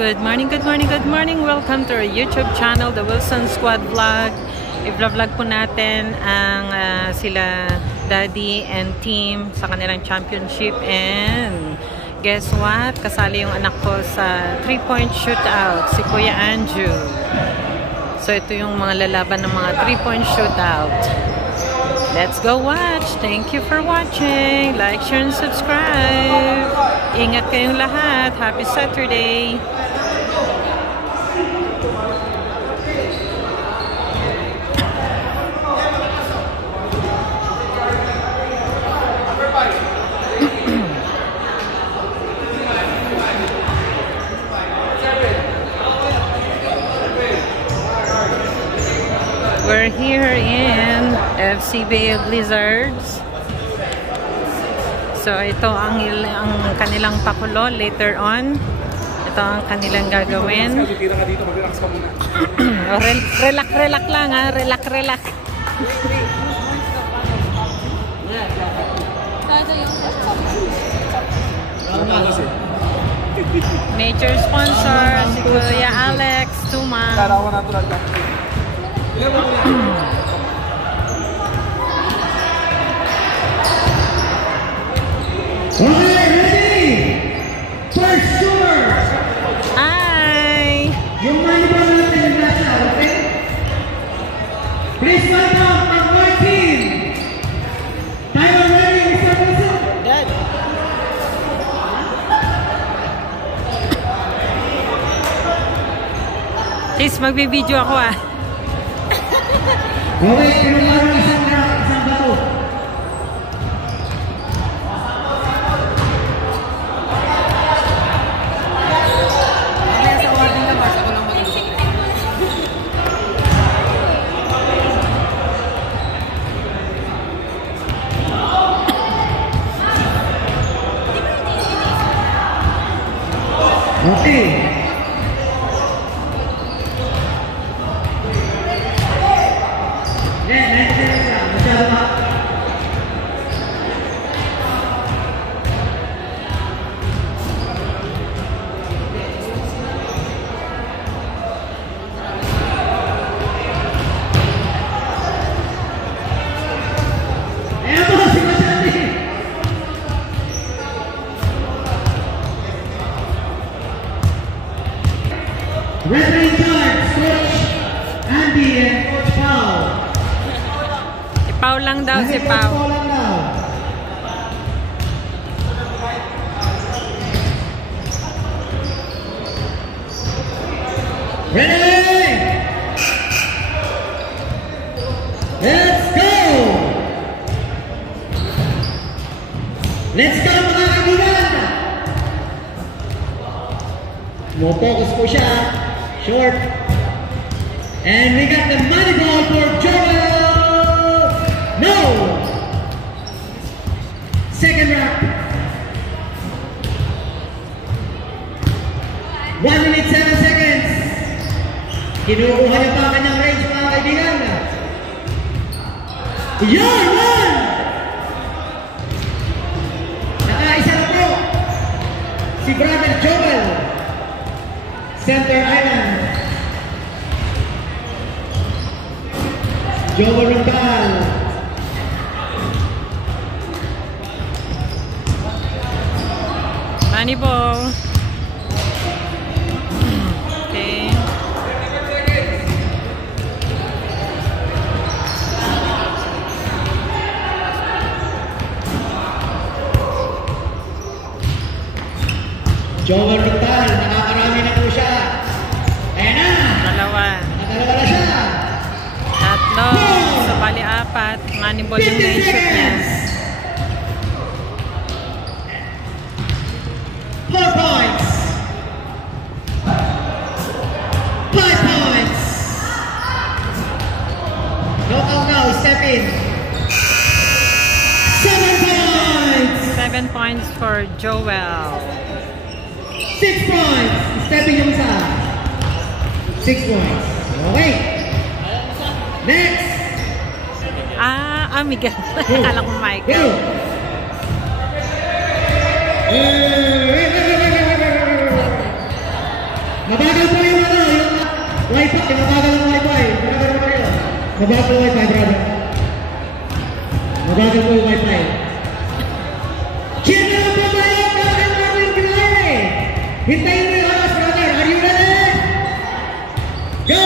Good morning, good morning, good morning. Welcome to our YouTube channel, The Wilson Squad Vlog. I-vlog po natin ang sila Daddy and team sa kanilang championship. And guess what? Kasali yung anak ko sa 3-point shootout, si Kuya Andrew. So ito yung mga lalaban ng mga 3-point shootout. Let's go watch. Thank you for watching. Like, share, and subscribe. Ingat kayong lahat. Happy Saturday. We're here in FC Bay Blizzards. So ito ang kanilang pakulo later on. Ito ang kanilang gagawin. Relax lang ha. Relax. Major sponsor si Kuya Alex Tumang. Ready? First shooter. Hi. Yung volleyball natin nasa, okay? Please welcome from my team. Tayo ready, Mr. Wilson? Good. Please, magbibideo ako ah. Okay, pinularo isang bato. Okay. Referee cards, Coach Andy and Coach Pao. Si Pao lang daw, si Pao. Ready? Let's go! Let's go mga kaibigan! No focus po siya. Short. And we got the money ball for Joel. No. Second round. 1 minute 7 seconds. Kinukuha niya pa kanyang range mga kaibigan. Yan! One! Nakaisa na po. Si Brother Joel. Center Island. Joel Roncal. Money ball. Okay. Joel Roncal. Nakakarami na po siya. Ayan na. Dalawa. Nakadalawa na siya. Tatlo. So, bali 4. Money ball yung na-shoot niya. 4 points. 5 points. Knockout now. Step in. 7 points. 7 points for Joel. 6 points. Step in yung isa. 6 points. Okay. Next. Miguel. Akala ko Michael. Mabagal po yung ano, yung wifi. Mabagal ang wifi. Mabagal po yun. Mabagal yung wifi, brother. Mabagal po yung wifi. Cheer na lang po tayo para kay Marvin Gilay. Hintayin mo yung oras, brother. Are you ready? Go!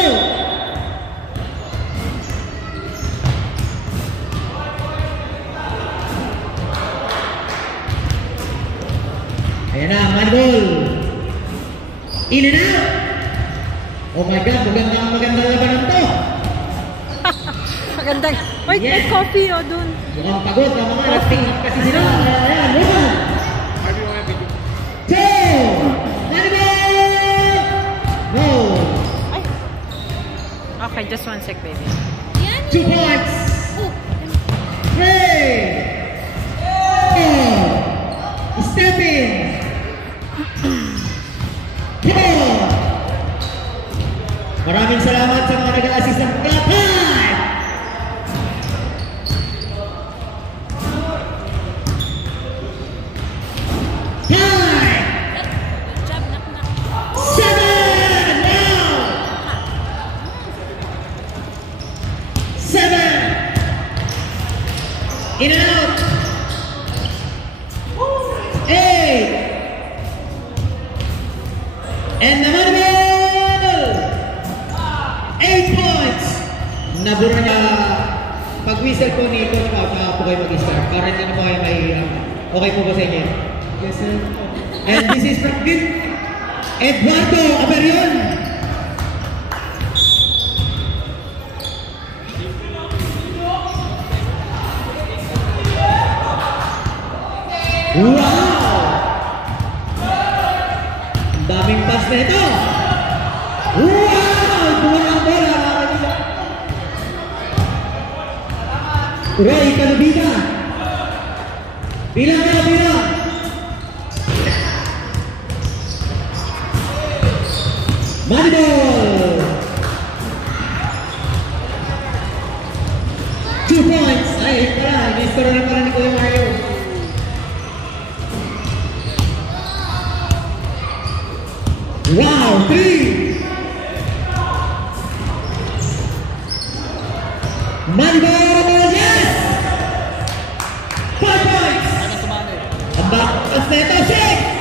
Ayan na, Manbol. In and out. Oh my God, magandang labanan to. Magandang. Wait, may coffee o dun. Mukhang pagod na mga nagtingin kasi sila. Ayan, move. 2. Manbol! No. Ay. Okay, just 1 sec, baby. 2 points. 3. 4. Step in. 4. Maraming salamat sa mga nag-a-assist ng kapay. 5. 7. Now. 7. In and out. 8. And the Manbol! 8 points! Nabura niya pag-whistle po ni Coach Pao, saka po kayo mag-start. Para hindi na po kayo may... okay po ba sa inyo? Yes, sir. And this is from Eduardo Aberion. Wow! Daming pass na ito. Wow! Buwan ang bola. Roy Canubita. Bilang na, bilang. Manbol. 2 points. Ay, pala. Ini-score na pala ni Kuya Mario. Wow, 3. Manbol, yes! 5 points. Ang bakas na ito, 6.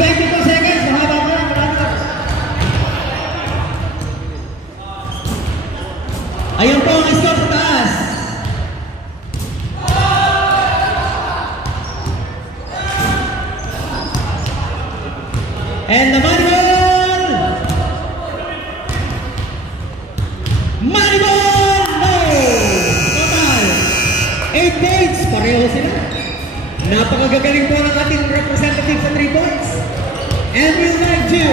22 seconds, mahaba pa lang. Ayun po ang score sa taas. And the Manbol! Manbol! No! Total! 8 points. Pareho sila. Napakagagaling po ng ating representative sa 3 points. And we'd like to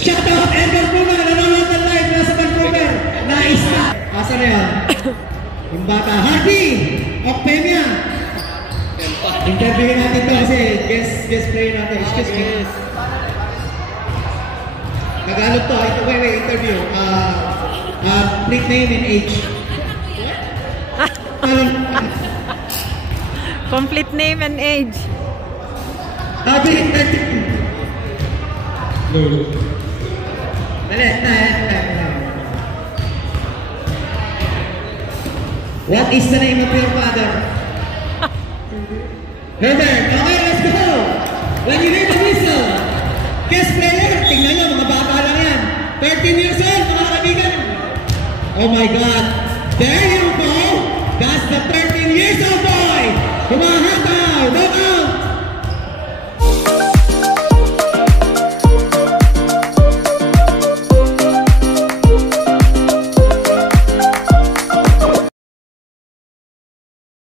shout out Edgar Puma na nanonood ng live nasa Vancouver. Nice na! Asa na yan? Yung bata. Hardy! Octavia! Interviewin natin to kasi guest player natin. Excuse me. Tagalog to. Ito, wait, interview. Complete name and age. Complete name and age. Dali, What is the name of your father? Herbert, okay, let's go! When you hear the whistle, guest player, tingnan nyo, mga bata lang yan. 13 years old, mga kaibigan. Oh my God, there you go! That's the 13 years old boy! Kumahan!